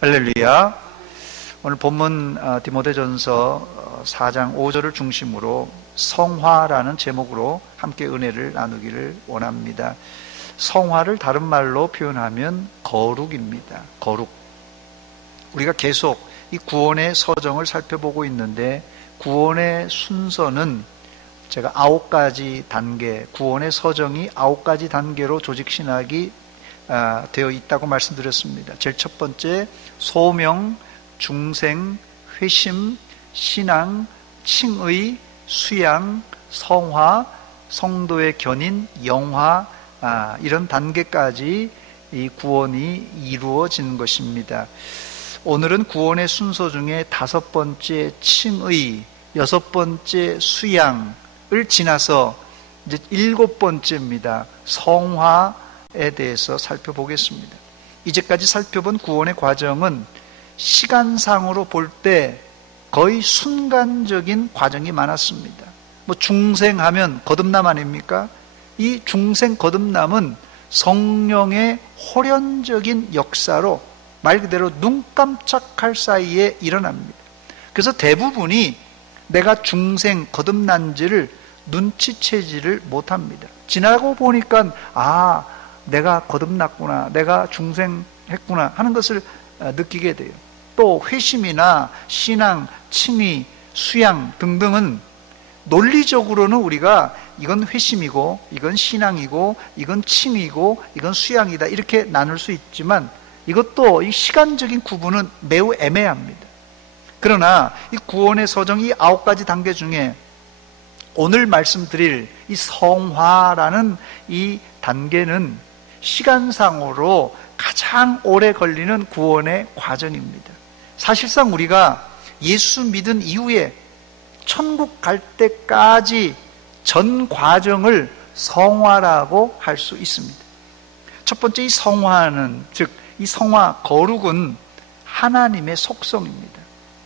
할렐루야. 오늘 본문 디모데전서 4장 5절을 중심으로 성화라는 제목으로 함께 은혜를 나누기를 원합니다. 성화를 다른 말로 표현하면 거룩입니다. 거룩. 우리가 계속 이 구원의 서정을 살펴보고 있는데, 구원의 순서는 제가 9가지 단계, 구원의 서정이 9가지 단계로 조직신학이 되어 있다고 말씀드렸습니다. 제일 첫 번째, 소명, 중생, 회심, 신앙, 칭의, 수양, 성화, 성도의 견인, 영화, 이런 단계까지 이 구원이 이루어지는 것입니다. 오늘은 구원의 순서 중에 5번째 칭의, 6번째 수양을 지나서 이제 7번째입니다. 성화에 대해서 살펴보겠습니다. 이제까지 살펴본 구원의 과정은 시간상으로 볼 때 거의 순간적인 과정이 많았습니다. 중생하면 거듭남 아닙니까? 이 중생 거듭남은 성령의 호련적인 역사로 말 그대로 눈 깜짝할 사이에 일어납니다. 그래서 대부분이 내가 중생 거듭난지를 눈치채지를 못합니다. 지나고 보니까 내가 거듭났구나, 내가 중생했구나 하는 것을 느끼게 돼요. 또 회심이나 신앙, 칭의, 수양 등등은 논리적으로는 우리가 이건 회심이고 이건 신앙이고 이건 칭의고 이건 수양이다 이렇게 나눌 수 있지만, 이것도 이 시간적인 구분은 매우 애매합니다. 그러나 이 구원의 서정 이 9가지 단계 중에 오늘 말씀드릴 이 성화라는 이 단계는 시간상으로 가장 오래 걸리는 구원의 과정입니다. 사실상 우리가 예수 믿은 이후에 천국 갈 때까지 전 과정을 성화라고 할 수 있습니다. 첫 번째, 이 성화는, 즉 이 성화, 거룩은 하나님의 속성입니다.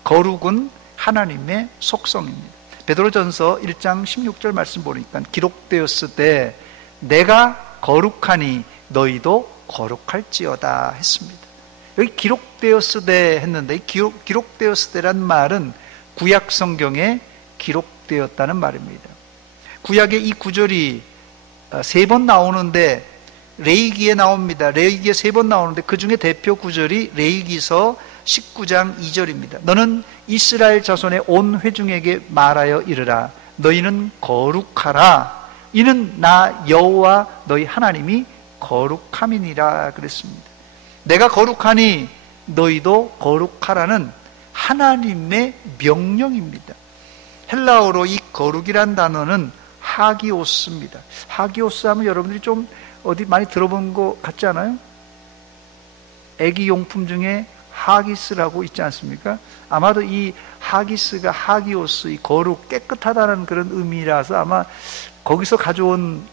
거룩은 하나님의 속성입니다. 베드로전서 1장 16절 말씀 보니까 기록되었을 때 내가 거룩하니 너희도 거룩할지어다 했습니다. 여기 기록되었을 때 했는데, 기록되었을 때란 말은 구약 성경에 기록되었다는 말입니다. 구약의 이 구절이 3번 나오는데 레위기에 나옵니다. 레위기에 3번 나오는데 그 중에 대표 구절이 레위기서 19장 2절입니다. 너는 이스라엘 자손의 온 회중에게 말하여 이르라. 너희는 거룩하라. 이는 나 여호와 너희 하나님이 거룩함이니라 그랬습니다. 내가 거룩하니 너희도 거룩하라는 하나님의 명령입니다. 헬라어로 이 거룩이란 단어는 하기오스입니다. 하기오스 하면 여러분들이 좀 어디 많이 들어본 것 같지 않아요? 애기 용품 중에 하기스라고 있지 않습니까? 아마도 이 하기스가 하기오스, 이 거룩, 깨끗하다는 그런 의미라서 아마 거기서 가져온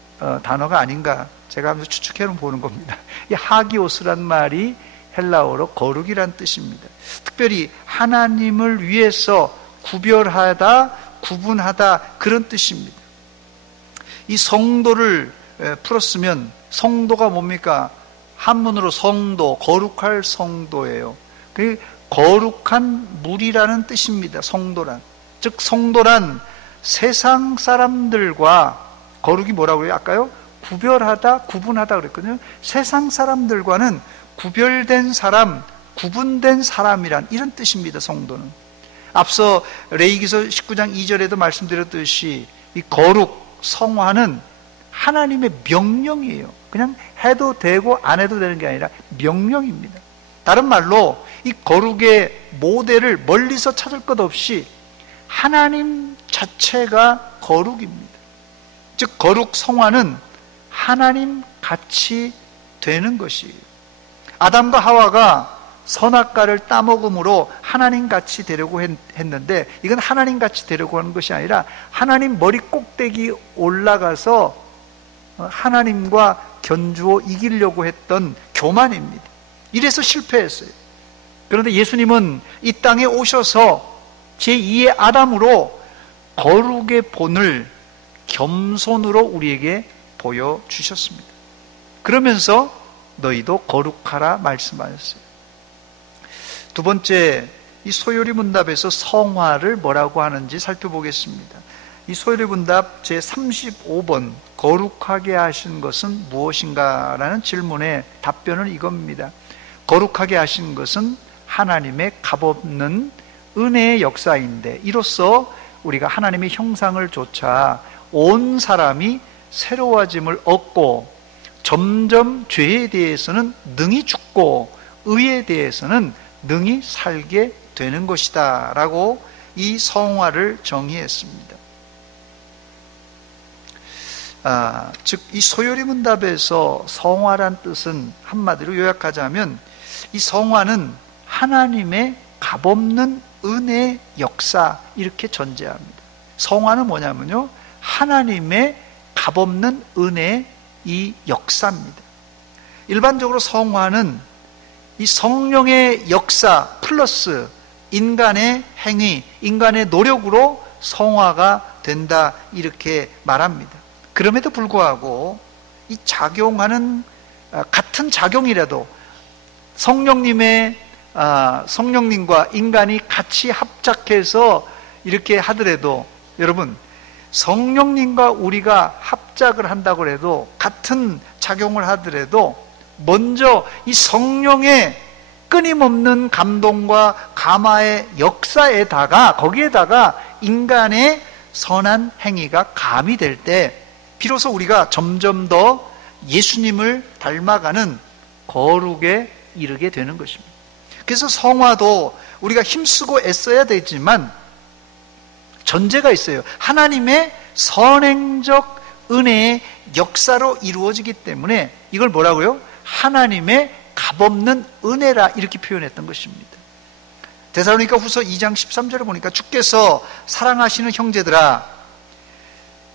단어가 아닌가, 제가 한번 추측해 보는 겁니다. 이 하기오스란 말이 헬라어로 거룩이란 뜻입니다. 특별히 하나님을 위해서 구별하다, 구분하다 그런 뜻입니다. 이 성도를 풀었으면 성도가 뭡니까? 한문으로 성도, 거룩할 성도예요. 그 거룩한 물이라는 뜻입니다. 성도란. 즉 성도란 세상 사람들과, 거룩이 뭐라고 해요? 아까요? 구별하다, 구분하다 그랬거든요. 세상 사람들과는 구별된 사람, 구분된 사람이란 이런 뜻입니다. 성도는. 앞서 레위기서 19장 2절에도 말씀드렸듯이 이 거룩, 성화는 하나님의 명령이에요. 그냥 해도 되고 안 해도 되는 게 아니라 명령입니다. 다른 말로 이 거룩의 모델을 멀리서 찾을 것 없이 하나님 자체가 거룩입니다. 즉 거룩, 성화는 하나님 같이 되는 것이에요. 아담과 하와가 선악과를 따먹음으로 하나님 같이 되려고 했는데, 이건 하나님 같이 되려고 하는 것이 아니라 하나님 머리 꼭대기 올라가서 하나님과 견주어 이기려고 했던 교만입니다. 이래서 실패했어요. 그런데 예수님은 이 땅에 오셔서 제2의 아담으로 거룩의 본을 겸손으로 우리에게 보여주셨습니다. 그러면서 너희도 거룩하라 말씀하셨어요. 두 번째, 이 소요리 문답에서 성화를 뭐라고 하는지 살펴보겠습니다. 이 소요리 문답 제35번 거룩하게 하신 것은 무엇인가? 라는 질문의 답변은 이겁니다. 거룩하게 하신 것은 하나님의 값없는 은혜의 역사인데, 이로써 우리가 하나님의 형상을 좇아 온 사람이 새로워짐을 얻고 점점 죄에 대해서는 능히 죽고 의에 대해서는 능히 살게 되는 것이다 라고 이 성화를 정의했습니다. 즉 이 소요리 문답에서 성화란 뜻은 한마디로 요약하자면, 이 성화는 하나님의 값없는 은혜의 역사, 이렇게 전제합니다. 성화는 뭐냐면요, 하나님의 값없는 은혜의 이 역사입니다. 일반적으로 성화는 이 성령의 역사 플러스 인간의 행위, 인간의 노력으로 성화가 된다, 이렇게 말합니다. 그럼에도 불구하고 이 작용하는 같은 작용이라도 성령님과 인간이 같이 합작해서 이렇게 하더라도, 여러분, 성령님과 우리가 합작을 한다고 해도, 같은 작용을 하더라도 먼저 이 성령의 끊임없는 감동과 감화의 역사에다가, 거기에다가 인간의 선한 행위가 가미될 때 비로소 우리가 점점 더 예수님을 닮아가는 거룩에 이르게 되는 것입니다. 그래서 성화도 우리가 힘쓰고 애써야 되지만 전제가 있어요. 하나님의 선행적 은혜의 역사로 이루어지기 때문에 이걸 뭐라고요? 하나님의 값없는 은혜라, 이렇게 표현했던 것입니다. 데살로니가 후서 2장 13절에 보니까, 주께서 사랑하시는 형제들아,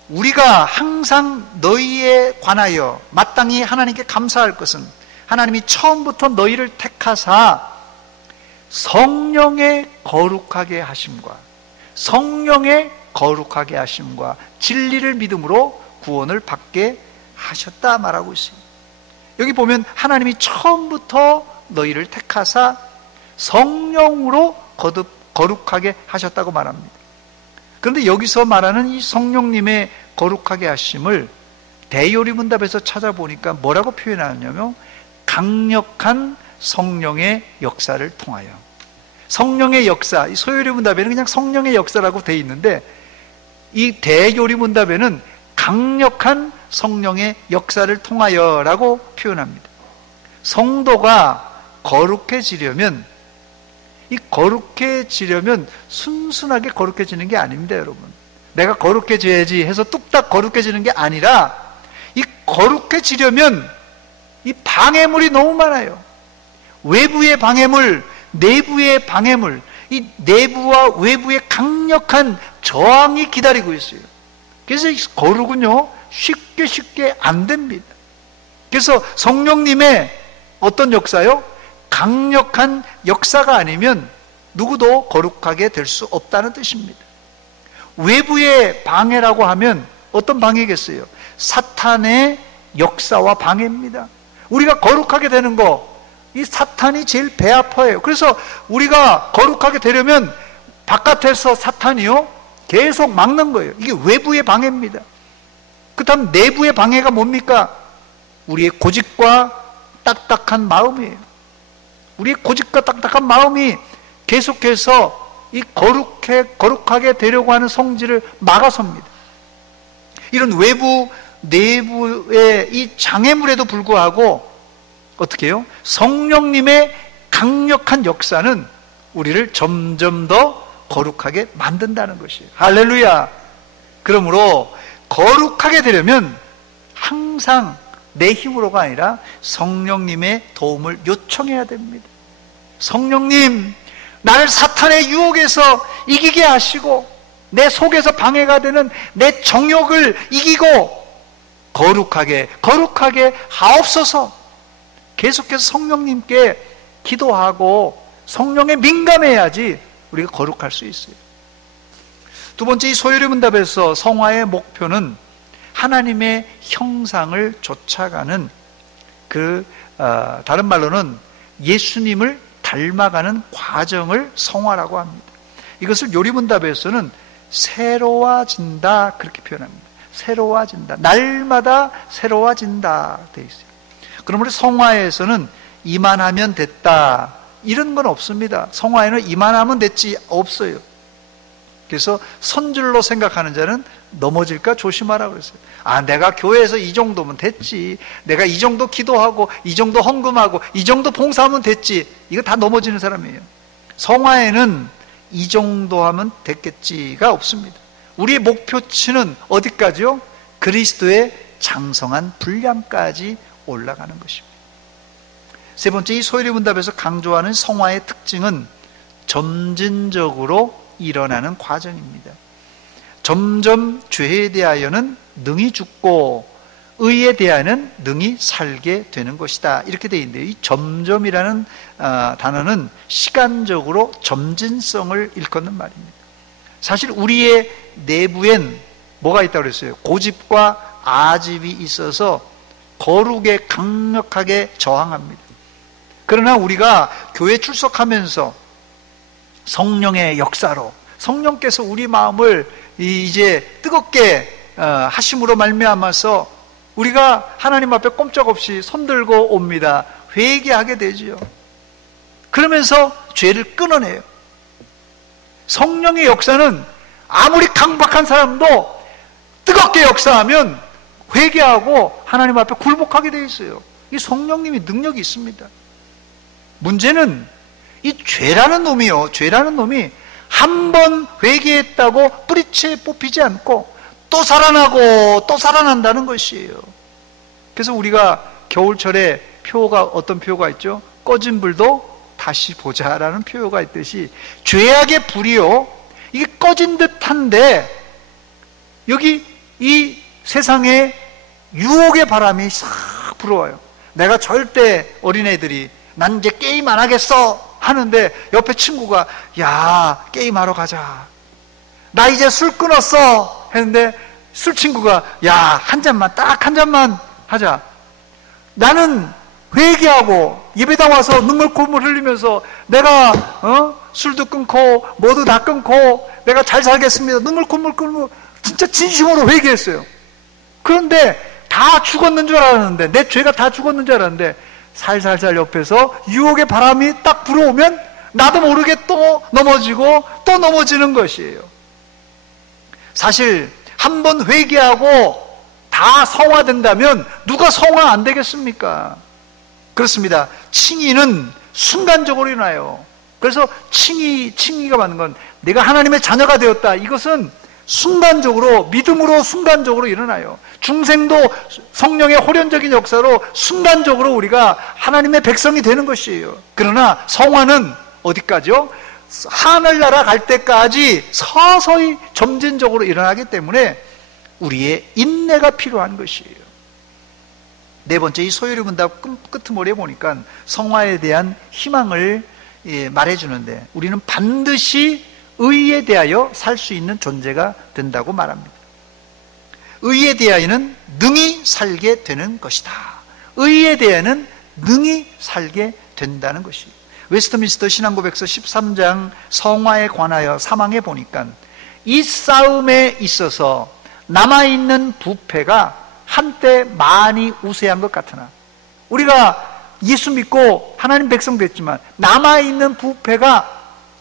우리가 항상 너희에 관하여 마땅히 하나님께 감사할 것은, 하나님이 처음부터 너희를 택하사 성령의 거룩하게 하심과 진리를 믿음으로 구원을 받게 하셨다 말하고 있습니다. 여기 보면 하나님이 처음부터 너희를 택하사 성령으로 거룩하게 하셨다고 말합니다. 그런데 여기서 말하는 이 성령님의 거룩하게 하심을 대요리 문답에서 찾아보니까 뭐라고 표현하냐면, 강력한 성령의 역사를 통하여. 성령의 역사, 이 소요리 문답에는 그냥 성령의 역사라고 되어 있는데, 이 대요리 문답에는 강력한 성령의 역사를 통하여라고 표현합니다. 성도가 거룩해지려면 순순하게 거룩해지는 게 아닙니다, 여러분. 내가 거룩해져야지 해서 뚝딱 거룩해지는 게 아니라, 이 거룩해지려면 이 방해물이 너무 많아요. 외부의 방해물, 내부의 방해물, 이 내부와 외부의 강력한 저항이 기다리고 있어요. 그래서 거룩은요, 쉽게 안 됩니다. 그래서 성령님의 어떤 역사요? 강력한 역사가 아니면 누구도 거룩하게 될 수 없다는 뜻입니다. 외부의 방해라고 하면 어떤 방해겠어요? 사탄의 역사와 방해입니다. 우리가 거룩하게 되는 거, 이 사탄이 제일 배 아파요. 그래서 우리가 거룩하게 되려면 바깥에서 사탄이요, 계속 막는 거예요. 이게 외부의 방해입니다. 그 다음 내부의 방해가 뭡니까? 우리의 고집과 딱딱한 마음이에요. 우리의 고집과 딱딱한 마음이 계속해서 이 거룩하게 되려고 하는 성질을 막아섭니다. 이런 외부, 내부의 이 장애물에도 불구하고 어떻게 해요? 성령님의 강력한 역사는 우리를 점점 더 거룩하게 만든다는 것이에요. 할렐루야! 그러므로 거룩하게 되려면 항상 내 힘으로가 아니라 성령님의 도움을 요청해야 됩니다. 성령님, 나를 사탄의 유혹에서 이기게 하시고 내 속에서 방해가 되는 내 정욕을 이기고 거룩하게 하옵소서. 계속해서 성령님께 기도하고 성령에 민감해야지 우리가 거룩할 수 있어요. 두 번째, 이 소요리 문답에서 성화의 목표는 하나님의 형상을 쫓아가는 다른 말로는 예수님을 닮아가는 과정을 성화라고 합니다. 이것을 요리문답에서는 새로워진다 그렇게 표현합니다. 새로워진다. 날마다 새로워진다 되어 있어요. 그러므로 성화에서는 이만하면 됐다 이런 건 없습니다. 성화에는 이만하면 됐지 없어요. 그래서 선줄로 생각하는 자는 넘어질까 조심하라 그랬어요. 내가 교회에서 이 정도면 됐지. 내가 이 정도 기도하고 이 정도 헌금하고 이 정도 봉사하면 됐지. 이거 다 넘어지는 사람이에요. 성화에는 이 정도 하면 됐겠지가 없습니다. 우리의 목표치는 어디까지요? 그리스도의 장성한 분량까지 올라가는 것입니다. 세 번째, 이 소요리 문답에서 강조하는 성화의 특징은 점진적으로 일어나는 과정입니다. 점점 죄에 대하여는 능히 죽고 의에 대하여는 능히 살게 되는 것이다. 이렇게 되어 있는데요. 이 점점이라는 단어는 시간적으로 점진성을 일컫는 말입니다. 사실 우리의 내부엔 뭐가 있다고 그랬어요? 고집과 아집이 있어서 거룩에 강력하게 저항합니다. 그러나 우리가 교회 출석하면서 성령의 역사로 성령께서 우리 마음을 이제 뜨겁게 하심으로 말미암아서 우리가 하나님 앞에 꼼짝없이 손들고 옵니다. 회개하게 되지요. 그러면서 죄를 끊어내요. 성령의 역사는 아무리 강박한 사람도 뜨겁게 역사하면 회개하고 하나님 앞에 굴복하게 되어 있어요. 이 성령님이 능력이 있습니다. 문제는 이 죄라는 놈이요. 죄라는 놈이 한 번 회개했다고 뿌리채 뽑히지 않고 또 살아나고 또 살아난다는 것이에요. 그래서 우리가 겨울철에 어떤 표가 있죠? 꺼진 불도 다시 보자라는 표가 있듯이 죄악의 불이요. 이게 꺼진 듯한데 여기 이 세상에 유혹의 바람이 싹 불어와요. 내가 절대 어린애들이 난 이제 게임 안 하겠어 하는데 옆에 친구가 야 게임하러 가자. 나 이제 술 끊었어 했는데 술 친구가 야 한 잔만 딱 한 잔만 하자. 나는 회개하고 예배당 와서 눈물 콧물 흘리면서 내가 술도 끊고 뭐도 다 끊고 내가 잘 살겠습니다. 눈물 콧물 진짜 진심으로 회개했어요. 그런데 다 죽었는 줄 알았는데 내 죄가 다 죽었는 줄 알았는데 살살살 옆에서 유혹의 바람이 딱 불어오면 나도 모르게 또 넘어지고 또 넘어지는 것이에요. 사실 한 번 회개하고 다 성화된다면 누가 성화 안 되겠습니까? 그렇습니다. 칭의는 순간적으로 일어나요. 그래서 칭의가 맞는 건 내가 하나님의 자녀가 되었다. 이것은 순간적으로 믿음으로 순간적으로 일어나요. 중생도 성령의 호련적인 역사로 순간적으로 우리가 하나님의 백성이 되는 것이에요. 그러나 성화는 어디까지요? 하늘나라 갈 때까지 서서히 점진적으로 일어나기 때문에 우리의 인내가 필요한 것이에요. 네 번째, 이 소요리 문답 끄트머리에 보니까 성화에 대한 희망을 말해주는데 우리는 반드시 의에 대하여 살 수 있는 존재가 된다고 말합니다. 의에 대하여는 능히 살게 되는 것이다. 의에 대하여는 능히 살게 된다는 것이에요. 웨스트민스터 신앙고백서 13장 성화에 관하여 3항에 보니까 이 싸움에 있어서 남아있는 부패가 한때 많이 우세한 것 같으나 우리가 예수 믿고 하나님 백성 됐지만 남아있는 부패가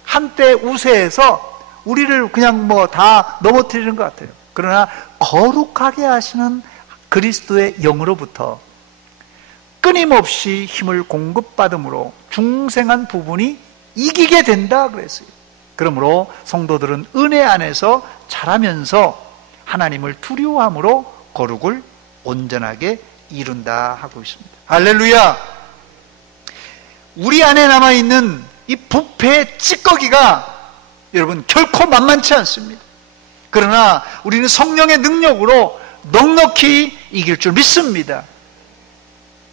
한때 우세해서 우리를 그냥 다 넘어뜨리는 것 같아요. 그러나 거룩하게 하시는 그리스도의 영으로부터 끊임없이 힘을 공급받음으로 중생한 부분이 이기게 된다 그랬어요. 그러므로 성도들은 은혜 안에서 자라면서 하나님을 두려워함으로 거룩을 온전하게 이룬다 하고 있습니다. 할렐루야! 우리 안에 남아있는 이 부패의 찌꺼기가 여러분 결코 만만치 않습니다. 그러나 우리는 성령의 능력으로 넉넉히 이길 줄 믿습니다.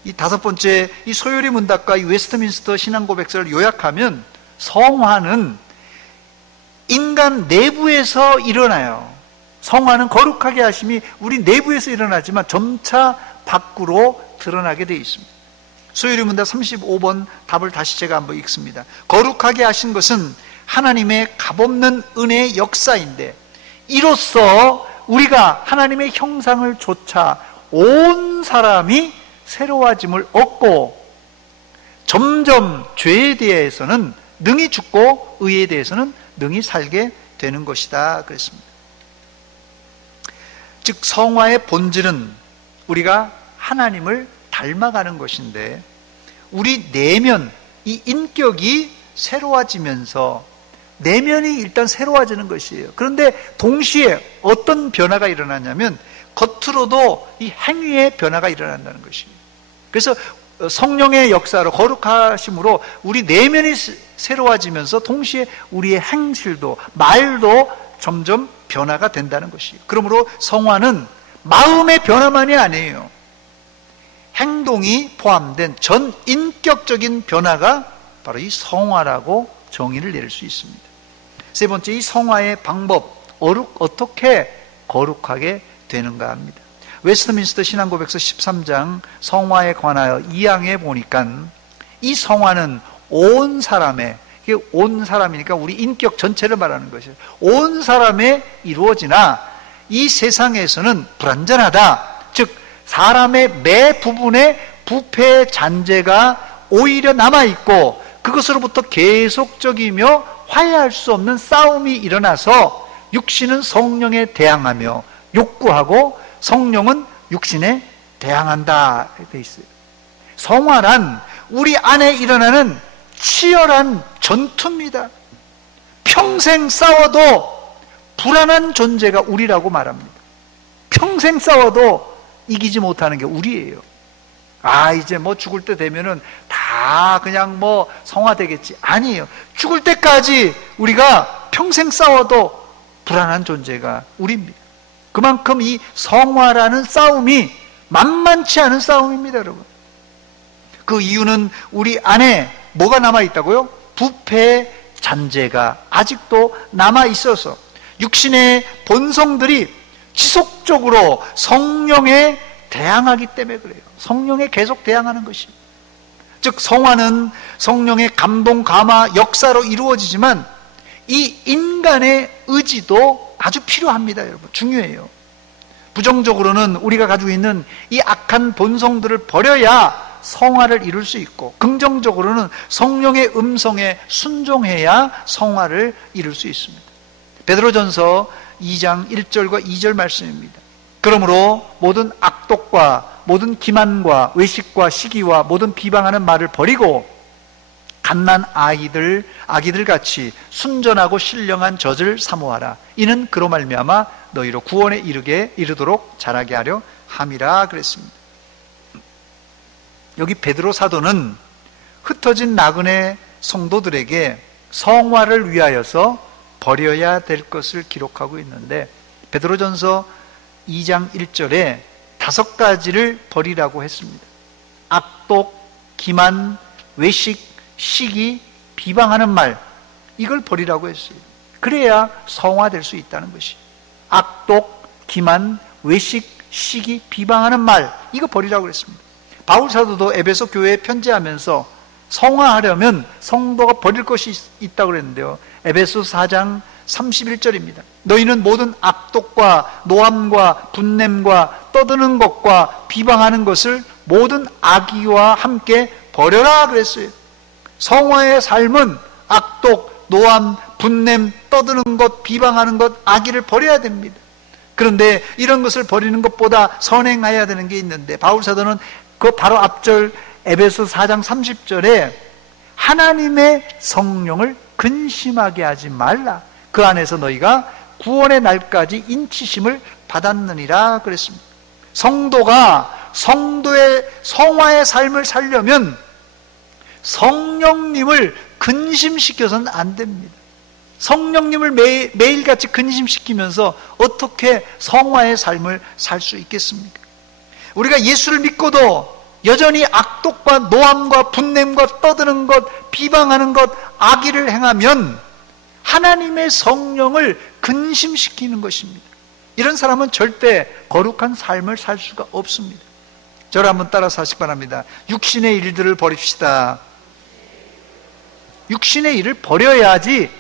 이 다섯 번째, 이 소요리 문답과 이 웨스트민스터 신앙고백서를 요약하면 성화는 인간 내부에서 일어나요. 성화는 거룩하게 하심이 우리 내부에서 일어나지만 점차 밖으로 드러나게 되어 있습니다. 소요리문답 35번 답을 다시 제가 한번 읽습니다. 거룩하게 하신 것은 하나님의 값없는 은혜의 역사인데 이로써 우리가 하나님의 형상을 좇아 온 사람이 새로워짐을 얻고 점점 죄에 대해서는 능히 죽고 의에 대해서는 능히 살게 되는 것이다 그랬습니다. 즉 성화의 본질은 우리가 하나님을 닮아가는 것인데 우리 내면, 이 인격이 새로워지면서 내면이 일단 새로워지는 것이에요. 그런데 동시에 어떤 변화가 일어나냐면 겉으로도 이 행위의 변화가 일어난다는 것이에요. 그래서 성령의 역사로 거룩하심으로 우리 내면이 새로워지면서 동시에 우리의 행실도 말도 점점 변화가 된다는 것이에요. 그러므로 성화는 마음의 변화만이 아니에요. 행동이 포함된 전 인격적인 변화가 바로 이 성화라고 정의를 내릴 수 있습니다. 세 번째, 이 성화의 방법, 어떻게 거룩하게 되는가 합니다. 웨스트민스터 신앙고백서 13장 성화에 관하여 2항에 보니까 이 성화는 온 사람의, 이게 온 사람이니까 우리 인격 전체를 말하는 것이에요. 온 사람에 이루어지나 이 세상에서는 불완전하다. 즉 사람의 매 부분에 부패의 잔재가 오히려 남아있고 그것으로부터 계속적이며 화해할 수 없는 싸움이 일어나서 육신은 성령에 대항하며 욕구하고 성령은 육신에 대항한다 되어 있어요. 성화란 우리 안에 일어나는 치열한 전투입니다. 평생 싸워도 불안한 존재가 우리라고 말합니다. 평생 싸워도 이기지 못하는 게 우리예요. 이제 뭐 죽을 때 되면은 다 그냥 뭐 성화되겠지. 아니에요. 죽을 때까지 우리가 평생 싸워도 불안한 존재가 우리입니다. 그만큼 이 성화라는 싸움이 만만치 않은 싸움입니다, 여러분. 그 이유는 우리 안에 뭐가 남아있다고요? 부패의 잔재가 아직도 남아있어서 육신의 본성들이 지속적으로 성령에 대항하기 때문에 그래요. 성령에 계속 대항하는 것입니다. 즉 성화는 성령의 감동, 감화, 역사로 이루어지지만 이 인간의 의지도 아주 필요합니다, 여러분. 중요해요. 부정적으로는 우리가 가지고 있는 이 악한 본성들을 버려야 성화를 이룰 수 있고 긍정적으로는 성령의 음성에 순종해야 성화를 이룰 수 있습니다. 베드로전서 2장 1절과 2절 말씀입니다. 그러므로 모든 악독과 모든 기만과 외식과 시기와 모든 비방하는 말을 버리고 갓난 아기들 같이 순전하고 신령한 젖을 사모하라. 이는 그로 말미암아 너희로 구원에 이르도록 자라게 하려 함이라 그랬습니다. 여기 베드로 사도는 흩어진 나그네 성도들에게 성화를 위하여서 버려야 될 것을 기록하고 있는데 베드로전서 2장 1절에 5가지를 버리라고 했습니다. 악독, 기만, 외식, 시기, 비방하는 말, 이걸 버리라고 했어요. 그래야 성화될 수 있다는 것이. 악독, 기만, 외식, 시기, 비방하는 말, 이거 버리라고 했습니다. 바울 사도도 에베소 교회에 편지하면서 성화하려면 성도가 버릴 것이 있다고 그랬는데요. 에베소 4장 31절입니다. 너희는 모든 악독과 노함과 분냄과 떠드는 것과 비방하는 것을 모든 악의와 함께 버려라 그랬어요. 성화의 삶은 악독, 노함, 분냄, 떠드는 것, 비방하는 것, 악의를 버려야 됩니다. 그런데 이런 것을 버리는 것보다 선행해야 되는 게 있는데 바울 사도는 그 바로 앞절 에베소 4장 30절에 하나님의 성령을 근심하게 하지 말라. 그 안에서 너희가 구원의 날까지 인치심을 받았느니라 그랬습니다. 성도가 성도의 성화의 삶을 살려면 성령님을 근심시켜서는 안 됩니다. 성령님을 매일같이 근심시키면서 어떻게 성화의 삶을 살 수 있겠습니까? 우리가 예수를 믿고도 여전히 악독과 노함과 분냄과 떠드는 것, 비방하는 것, 악의를 행하면 하나님의 성령을 근심시키는 것입니다. 이런 사람은 절대 거룩한 삶을 살 수가 없습니다. 저를 한번 따라서 하시기 바랍니다. 육신의 일들을 버립시다. 육신의 일을 버려야지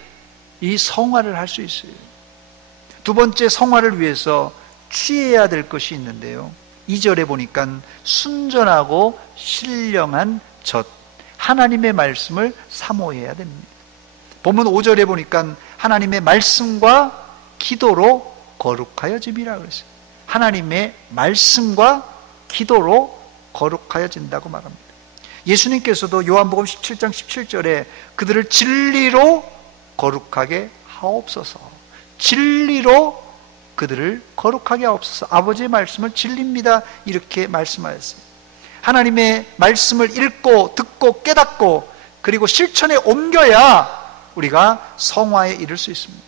이 성화를 할 수 있어요. 두 번째, 성화를 위해서 취해야 될 것이 있는데요. 2절에 보니까 순전하고 신령한 젖, 하나님의 말씀을 사모해야 됩니다. 본문 5절에 보니까 하나님의 말씀과 기도로 거룩하여짐이라 그랬어요. 하나님의 말씀과 기도로 거룩하여진다고 말합니다. 예수님께서도 요한복음 17장 17절에 그들을 진리로 거룩하게 하옵소서, 진리로 그들을 거룩하게 하옵소서, 아버지의 말씀을 진리입니다, 이렇게 말씀하셨어요. 하나님의 말씀을 읽고 듣고 깨닫고 그리고 실천에 옮겨야 우리가 성화에 이를 수 있습니다.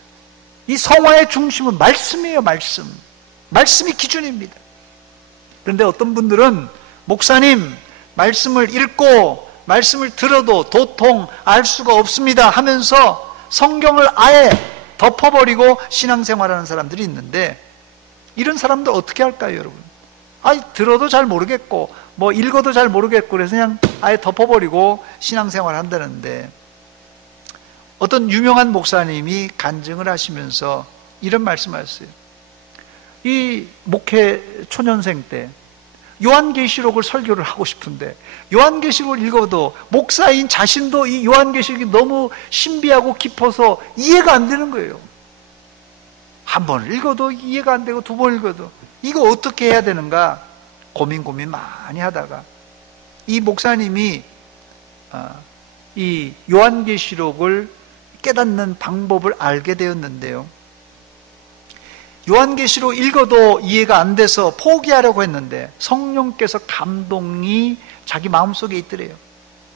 이 성화의 중심은 말씀이에요. 말씀이 기준입니다. 그런데 어떤 분들은 목사님, 말씀을 읽고 말씀을 들어도 도통 알 수가 없습니다 하면서 성경을 아예 덮어버리고 신앙생활하는 사람들이 있는데, 이런 사람들 어떻게 할까요, 여러분? 들어도 잘 모르겠고 읽어도 잘 모르겠고 그래서 그냥 아예 덮어버리고 신앙생활을 한다는데, 어떤 유명한 목사님이 간증을 하시면서 이런 말씀하셨어요. 이 목회 초년생 때 요한계시록을 설교를 하고 싶은데 요한계시록을 읽어도 목사인 자신도 이 요한계시록이 너무 신비하고 깊어서 이해가 안 되는 거예요. 한 번 읽어도 이해가 안 되고 두 번 읽어도 이거 어떻게 해야 되는가 고민 많이 하다가 이 목사님이 이 요한계시록을 깨닫는 방법을 알게 되었는데요. 요한계시록 읽어도 이해가 안 돼서 포기하려고 했는데 성령께서 감동이 자기 마음속에 있더래요.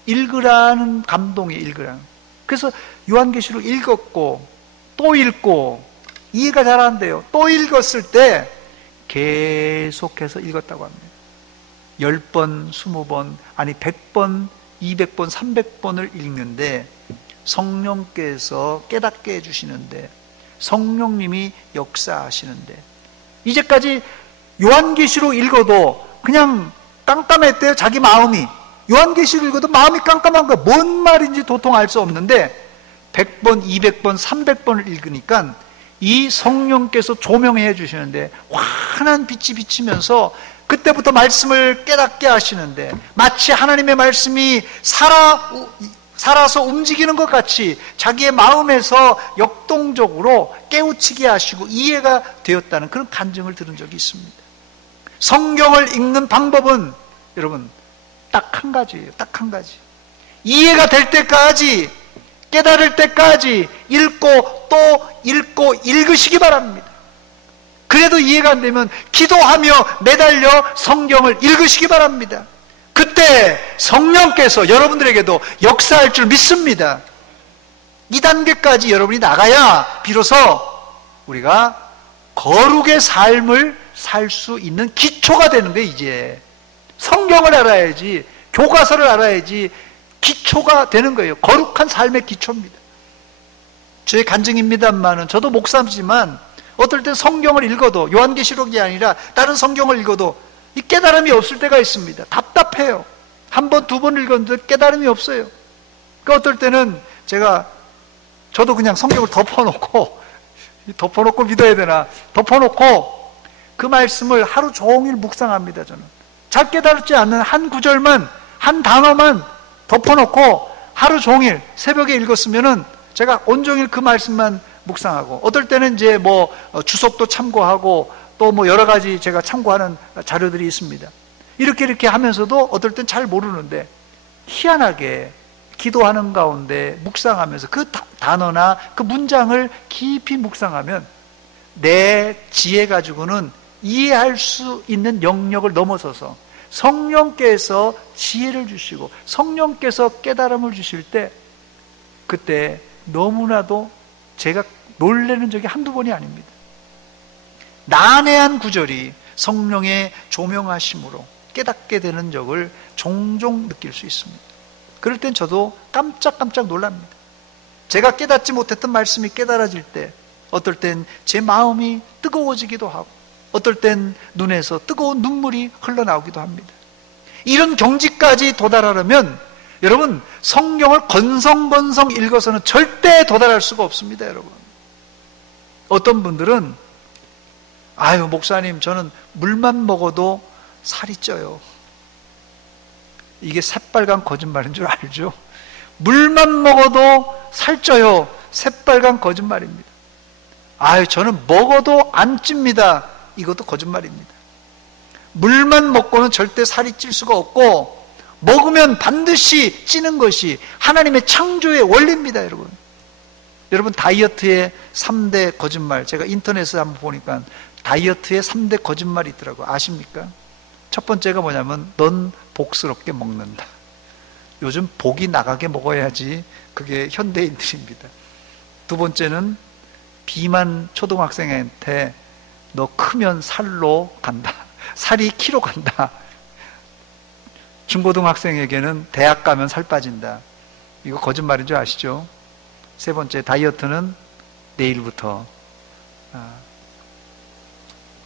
읽으라는 감동이 읽으라는. 그래서 요한계시록 읽었고 또 읽고 이해가 잘 안 돼요. 또 읽었을 때 계속해서 읽었다고 합니다. 10번, 20번, 아니 100번, 200번, 300번을 읽는데 성령께서 깨닫게 해주시는데, 성령님이 역사하시는데, 이제까지 요한계시록 읽어도 그냥 깜깜했대요. 자기 마음이 요한계시록 읽어도 마음이 깜깜한 거야. 뭔 말인지 도통 알 수 없는데 100번, 200번, 300번을 읽으니까 이 성령께서 조명해 주시는데 환한 빛이 비치면서 그때부터 말씀을 깨닫게 하시는데, 마치 하나님의 말씀이 살아서 움직이는 것 같이 자기의 마음에서 역동적으로 깨우치게 하시고 이해가 되었다는 그런 간증을 들은 적이 있습니다. 성경을 읽는 방법은 여러분 딱 한 가지예요. 딱 한 가지. 이해가 될 때까지, 깨달을 때까지 읽고 또 읽고 읽으시기 바랍니다. 그래도 이해가 안 되면 기도하며 매달려 성경을 읽으시기 바랍니다. 그때 성령께서 여러분들에게도 역사할 줄 믿습니다. 이 단계까지 여러분이 나가야 비로소 우리가 거룩의 삶을 살 수 있는 기초가 되는 거예요. 이제 성경을 알아야지, 교과서를 알아야지 기초가 되는 거예요. 거룩한 삶의 기초입니다. 저의 간증입니다만은 저도 목사지만 어떨 때 성경을 읽어도, 요한계시록이 아니라 다른 성경을 읽어도 이 깨달음이 없을 때가 있습니다. 답답해요. 한 번, 두 번 읽었는데 깨달음이 없어요. 그러니까 어떨 때는 저도 그냥 성경을 덮어놓고 믿어야 되나, 덮어놓고 그 말씀을 하루 종일 묵상합니다. 저는 잘 깨달지 않는 한 구절만, 한 단어만 덮어놓고 하루 종일 새벽에 읽었으면은 제가 온종일 그 말씀만 묵상하고, 어떨 때는 이제 주석도 참고하고 또 여러 가지 제가 참고하는 자료들이 있습니다. 이렇게 하면서도 어떨 땐 잘 모르는데 희한하게 기도하는 가운데 묵상하면서 그 단어나 그 문장을 깊이 묵상하면 내 지혜 가지고는 이해할 수 있는 영역을 넘어서서 성령께서 지혜를 주시고 성령께서 깨달음을 주실 때, 그때 너무나도 제가 놀라는 적이 한두 번이 아닙니다. 난해한 구절이 성령의 조명하심으로 깨닫게 되는 적을 종종 느낄 수 있습니다. 그럴 땐 저도 깜짝깜짝 놀랍니다. 제가 깨닫지 못했던 말씀이 깨달아질 때 어떨 땐 제 마음이 뜨거워지기도 하고 어떨 땐 눈에서 뜨거운 눈물이 흘러나오기도 합니다. 이런 경지까지 도달하려면 여러분 성경을 건성건성 읽어서는 절대 도달할 수가 없습니다. 여러분, 어떤 분들은 아유 목사님 저는 물만 먹어도 살이 쪄요. 이게 새빨간 거짓말인 줄 알죠? 물만 먹어도 살쪄요. 새빨간 거짓말입니다. 아유 저는 먹어도 안 찝니다. 이것도 거짓말입니다. 물만 먹고는 절대 살이 찔 수가 없고 먹으면 반드시 찌는 것이 하나님의 창조의 원리입니다. 여러분 다이어트의 3대 거짓말, 제가 인터넷에 한번 보니까 다이어트의 3대 거짓말이 있더라고요. 아십니까? 첫 번째가 뭐냐면 넌 복스럽게 먹는다. 요즘 복이 나가게 먹어야지 그게 현대인들입니다. 두 번째는 비만 초등학생한테 너 크면 살로 간다. 살이 키로 간다. 중고등학생에게는 대학 가면 살 빠진다. 이거 거짓말인 줄 아시죠? 세 번째, 다이어트는 내일부터.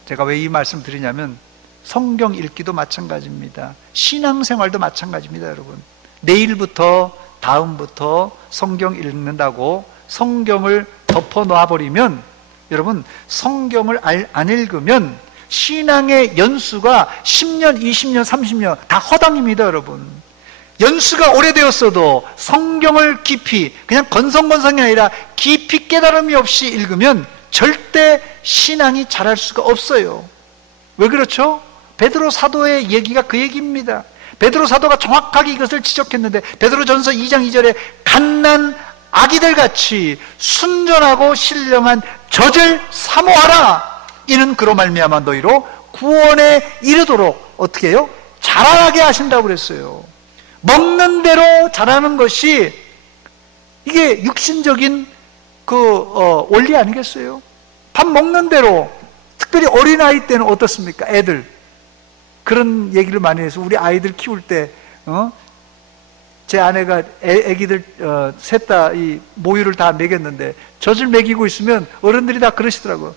제가 왜 이 말씀 드리냐면 성경 읽기도 마찬가지입니다. 신앙생활도 마찬가지입니다. 여러분, 내일부터 다음부터 성경 읽는다고 성경을 덮어 놔버리면, 여러분 성경을 안 읽으면 신앙의 연수가 10년, 20년, 30년 다 허당입니다. 여러분, 연수가 오래되었어도 성경을 깊이, 그냥 건성건성이 아니라 깊이 깨달음이 없이 읽으면 절대 신앙이 자랄 수가 없어요. 왜 그렇죠? 베드로 사도의 얘기가 그 얘기입니다. 베드로 사도가 정확하게 이것을 지적했는데, 베드로전서 2장 2절에 갓난 아기들 같이 순전하고 신령한 젖을 사모하라. 이는 그로 말미암아 너희로 구원에 이르도록 어떻게 해요? 자라나게 하신다고 그랬어요. 먹는 대로 자라는 것이 이게 육신적인 원리 아니겠어요? 밥 먹는 대로. 특별히 어린아이 때는 어떻습니까? 애들 그런 얘기를 많이 해서, 우리 아이들 키울 때 제 아내가 애기들 셋 다 이 모유를 다 먹였는데 젖을 먹이고 있으면 어른들이 다 그러시더라고요.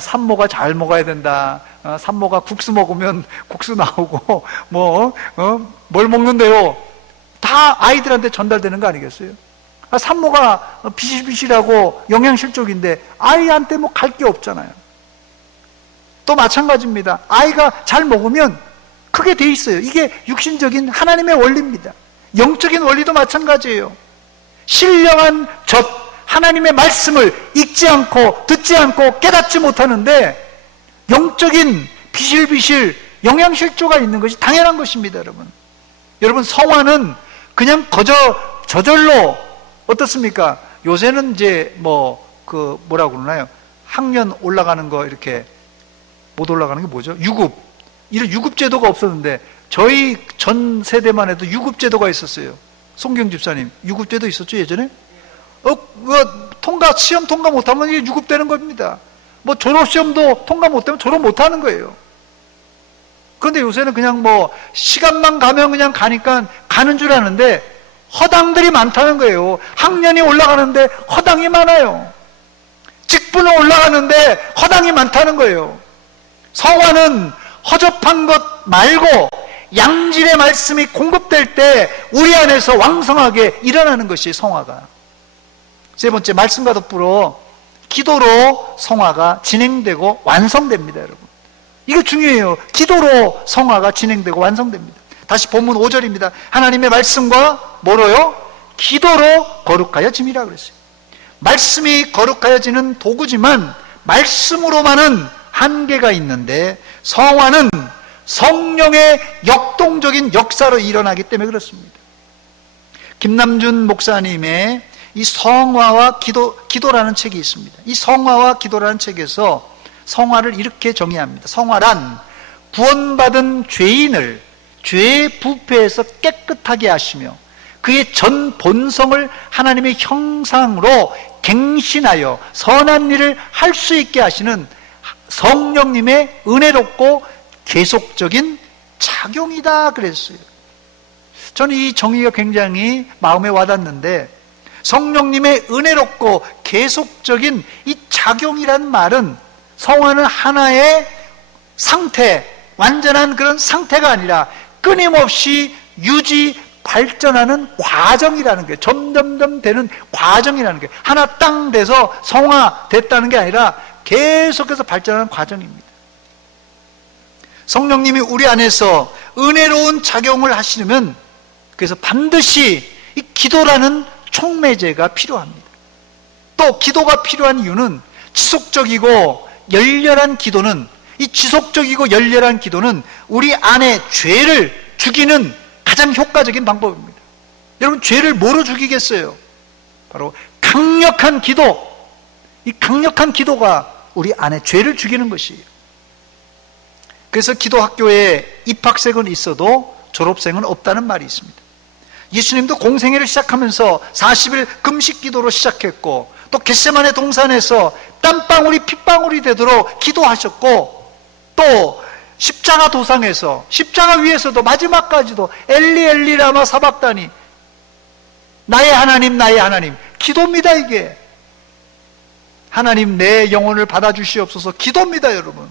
산모가 잘 먹어야 된다. 산모가 국수 먹으면 국수 나오고 뭘 먹는데요? 다 아이들한테 전달되는 거 아니겠어요? 산모가 비실비실하고 영양실족인데 아이한테 뭐 갈 게 없잖아요. 또 마찬가지입니다. 아이가 잘 먹으면 크게 돼 있어요. 이게 육신적인 하나님의 원리입니다. 영적인 원리도 마찬가지예요. 신령한 젖, 하나님의 말씀을 읽지 않고 듣지 않고 깨닫지 못하는데 영적인 비실비실 영양실조가 있는 것이 당연한 것입니다. 여러분 성화는 그냥 저절로 어떻습니까? 요새는 이제 뭐라고 그러나요? 학년 올라가는 거 이렇게 못 올라가는 게 뭐죠? 이런 유급제도가 없었는데 저희 전 세대만 해도 유급제도가 있었어요. 송경 집사님, 유급제도 있었죠 예전에? 시험 통과 못하면 이게 유급되는 겁니다. 졸업시험도 통과 못하면 졸업 못하는 거예요. 그런데 요새는 그냥 시간만 가면 그냥 가니까 가는 줄 아는데 허당들이 많다는 거예요. 학년이 올라가는데 허당이 많아요. 직분은 올라가는데 허당이 많다는 거예요. 성화는 허접한 것 말고 양질의 말씀이 공급될 때 우리 안에서 왕성하게 일어나는 것이 성화가. 세 번째, 말씀과 덧불어 기도로 성화가 진행되고 완성됩니다. 여러분, 이게 중요해요. 기도로 성화가 진행되고 완성됩니다. 다시 본문 5절입니다. 하나님의 말씀과 뭐로요? 기도로 거룩하여짐이라 그랬어요. 말씀이 거룩하여지는 도구지만 말씀으로만은 한계가 있는데 성화는 성령의 역동적인 역사로 일어나기 때문에 그렇습니다. 김남준 목사님의 이 성화와 기도라는 책이 있습니다. 이 성화와 기도라는 책에서 성화를 이렇게 정의합니다. 성화란 구원받은 죄인을 죄의 부패에서 깨끗하게 하시며 그의 전 본성을 하나님의 형상으로 갱신하여 선한 일을 할 수 있게 하시는 성령님의 은혜롭고 계속적인 작용이다 그랬어요. 저는 이 정의가 굉장히 마음에 와닿는데, 성령님의 은혜롭고 계속적인 이 작용이란 말은 성화는 하나의 상태, 완전한 그런 상태가 아니라 끊임없이 유지, 발전하는 과정이라는 거예요. 점점점 되는 과정이라는 거예요. 하나 땅 돼서 성화됐다는 게 아니라 계속해서 발전하는 과정입니다. 성령님이 우리 안에서 은혜로운 작용을 하시려면, 그래서 반드시 이 기도라는 촉매제가 필요합니다. 또 기도가 필요한 이유는 지속적이고 열렬한 기도는, 이 지속적이고 열렬한 기도는 우리 안에 죄를 죽이는 가장 효과적인 방법입니다. 여러분, 죄를 뭐로 죽이겠어요? 바로 강력한 기도. 이 강력한 기도가 우리 안에 죄를 죽이는 것이에요. 그래서 기도학교에 입학생은 있어도 졸업생은 없다는 말이 있습니다. 예수님도 공생애를 시작하면서 40일 금식 기도로 시작했고, 또 겟세마네 동산에서 땀방울이 핏방울이 되도록 기도하셨고, 또 십자가 도상에서, 십자가 위에서도 마지막까지도 엘리 엘리 라마 사박다니, 나의 하나님 나의 하나님, 기도입니다. 이게 하나님 내 영혼을 받아주시옵소서, 기도입니다. 여러분,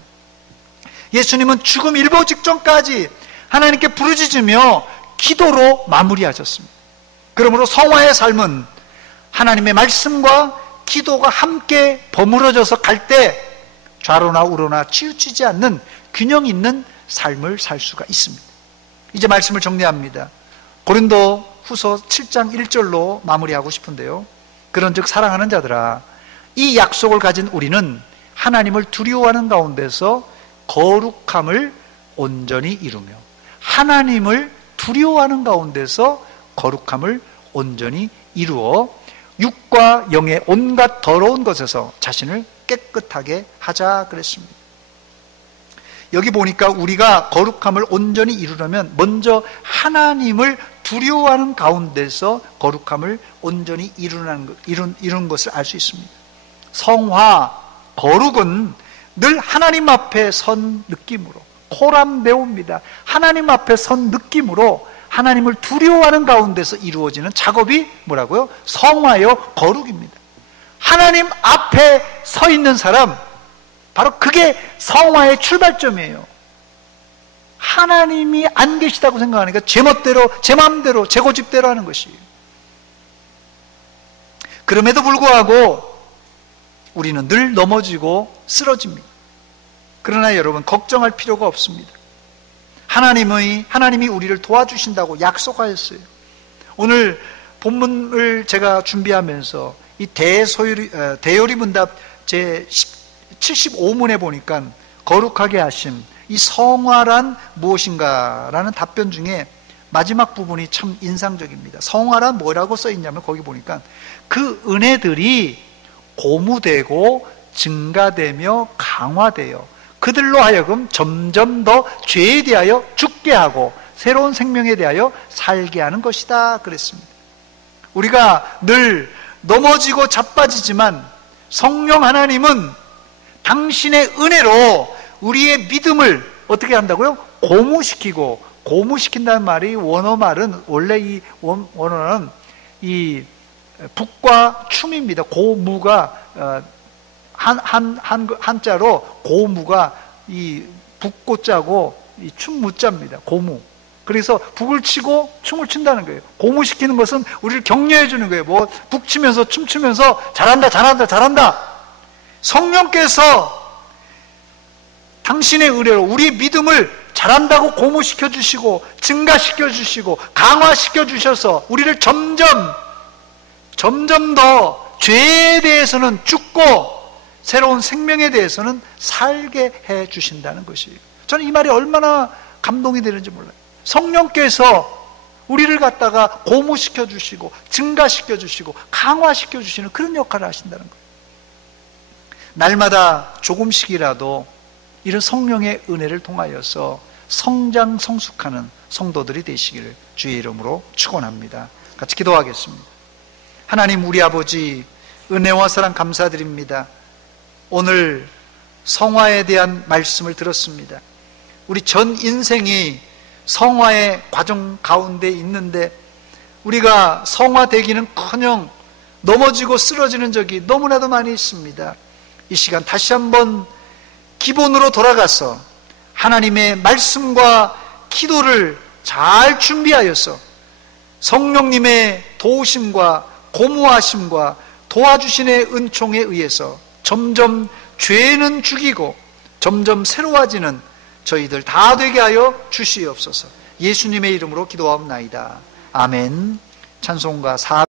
예수님은 죽음 일보 직전까지 하나님께 부르짖으며 기도로 마무리하셨습니다. 그러므로 성화의 삶은 하나님의 말씀과 기도가 함께 버무러져서 갈 때 좌로나 우로나 치우치지 않는 균형 있는 삶을 살 수가 있습니다. 이제 말씀을 정리합니다. 고린도 후서 7장 1절로 마무리하고 싶은데요. 그런즉 사랑하는 자들아, 이 약속을 가진 우리는 하나님을 두려워하는 가운데서 거룩함을 온전히 이루며, 하나님을 두려워하는 가운데서 거룩함을 온전히 이루어 육과 영의 온갖 더러운 것에서 자신을 깨끗하게 하자 그랬습니다. 여기 보니까 우리가 거룩함을 온전히 이루려면 먼저 하나님을 두려워하는 가운데서 거룩함을 온전히 이루는 것을 알 수 있습니다. 성화, 거룩은 늘 하나님 앞에 선 느낌으로, 코람데오입니다. 하나님 앞에 선 느낌으로 하나님을 두려워하는 가운데서 이루어지는 작업이 뭐라고요? 성화요, 거룩입니다. 하나님 앞에 서 있는 사람, 바로 그게 성화의 출발점이에요. 하나님이 안 계시다고 생각하니까 제 멋대로, 제 마음대로, 제 고집대로 하는 것이에요. 그럼에도 불구하고 우리는 늘 넘어지고 쓰러집니다. 그러나 여러분, 걱정할 필요가 없습니다. 하나님이 우리를 도와주신다고 약속하였어요. 오늘 본문을 제가 준비하면서 이 대요리 문답 제 75문에 보니까 거룩하게 하심, 이 성화란 무엇인가라는 답변 중에 마지막 부분이 참 인상적입니다. 성화란 뭐라고 써 있냐면, 거기 보니까 그 은혜들이 고무되고 증가되며 강화되어 그들로 하여금 점점 더 죄에 대하여 죽게 하고 새로운 생명에 대하여 살게 하는 것이다 그랬습니다. 우리가 늘 넘어지고 자빠지지만 성령 하나님은 당신의 은혜로 우리의 믿음을 어떻게 한다고요? 고무시킨다는 말이, 원어 말은, 원래 이 원어는 이 북과 춤입니다. 고무가 한자로 고무가 이 북고자고 이 춤무자입니다. 고무. 그래서 북을 치고 춤을 춘다는 거예요. 고무시키는 것은 우리를 격려해 주는 거예요. 뭐 북치면서 춤추면서 잘한다 잘한다 잘한다. 성령께서 당신의 은혜로 우리의 믿음을 잘한다고 고무시켜 주시고 증가시켜 주시고 강화시켜 주셔서 우리를 점점 더 죄에 대해서는 죽고 새로운 생명에 대해서는 살게 해 주신다는 것이에요. 저는 이 말이 얼마나 감동이 되는지 몰라요. 성령께서 우리를 갖다가 고무시켜 주시고 증가시켜 주시고 강화시켜 주시는 그런 역할을 하신다는 거예요. 날마다 조금씩이라도 이런 성령의 은혜를 통하여서 성장 성숙하는 성도들이 되시기를 주의 이름으로 축원합니다. 같이 기도하겠습니다. 하나님, 우리 아버지, 은혜와 사랑 감사드립니다. 오늘 성화에 대한 말씀을 들었습니다. 우리 전 인생이 성화의 과정 가운데 있는데 우리가 성화되기는커녕 넘어지고 쓰러지는 적이 너무나도 많이 있습니다. 이 시간 다시 한번 기본으로 돌아가서 하나님의 말씀과 기도를 잘 준비하여서 성령님의 도우심과 고무하심과 도와주신의 은총에 의해서 점점 죄는 죽이고 점점 새로워지는 저희들 다 되게 하여 주시옵소서. 예수님의 이름으로 기도하옵나이다. 아멘. 찬송가 4